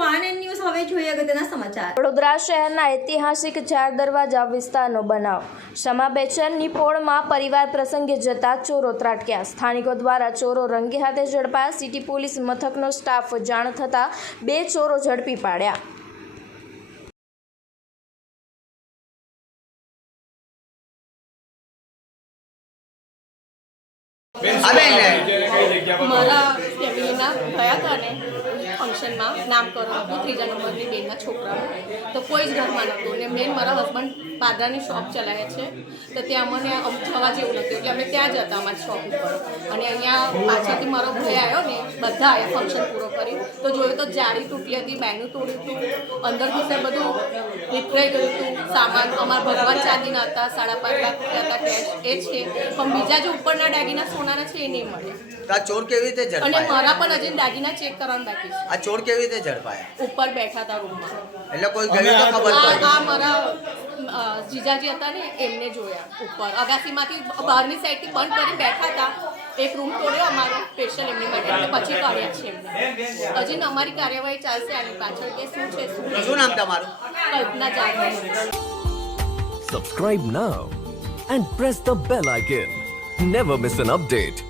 Van and news. હવે જોઈએ અગત્યના સમાચાર. વડોદરા શહેરના ઐતિહાસિક ચાર દરવાજા વિસ્તારનો બનાવ. શમાબેચરની પોળમાં પરિવાર પ્રસંગે જતા ચોરો ત્રાટક્યા. સ્થાનિકો દ્વારા ચોરો રંગે હાથે ઝડપાયા. સિટી પોલીસ મથકનો સ્ટાફ જાણ થતાં બે ચોરો ઝડપી પાડ્યા. મારા ફેમિલીના ગયા હતા ને. ફંક્શનમાં નામકરણ હતું ત્રીજા નંબરની બેનના છોકરાનું તો કોઈ જ ઘરમાં નહોતું. ને મેન મારા હસબન્ડ પાદરાની શોપ ચલાવે છે. તો ત્યાં મને જવા જેવું નહોતું. એટલે અમે ત્યાં જ હતા અમારી શોપ ઉપર. અને અહીંયા પાછળથી મારો ભાઈ આવ્યો ને બધા આવ્યા ફંક્શન પૂરો કરી તો જોયું તો જાળી તૂટી હતી બેનું તોડ્યું હતું. અંદર ઘૂસે બધું વિખરાઈ ગયું હતું. સામાન અમારા ભગવાન ચાંદીના હતા સાડા પાંચ લાખ રૂપિયા હતા કેશ એ છે. પણ બીજા જે ઉપરના દાગીના સોનાના છે એ નહીં મળે. આ ચોર કેવી રીતે અને મારા પણ હજી દાગીના ચેક કરવાનું બાકી છે. આ ચોર કેવી રીતે ઝડપાયા? ઉપર બેઠા હતા રૂમમાં એટલે કોઈ ગયું તો ખબર પડી. આ મારા જીજાજી હતા ને એમને જોયા ઉપર. અગાસીમાંથી બહારની સાઈડથી બંધ કરી બેઠા હતા. એક રૂમ તોડ્યો અમારો સ્પેશિયલ એમની માટે. એટલે પછી કાઢ્યા છે એમને. હજી ન અમારી કાર્યવાહી ચાલશે આની પાછળ કે શું છે શું શું નામ તમારું? Kalpana Jagran subscribe now and press the bell icon never miss an update.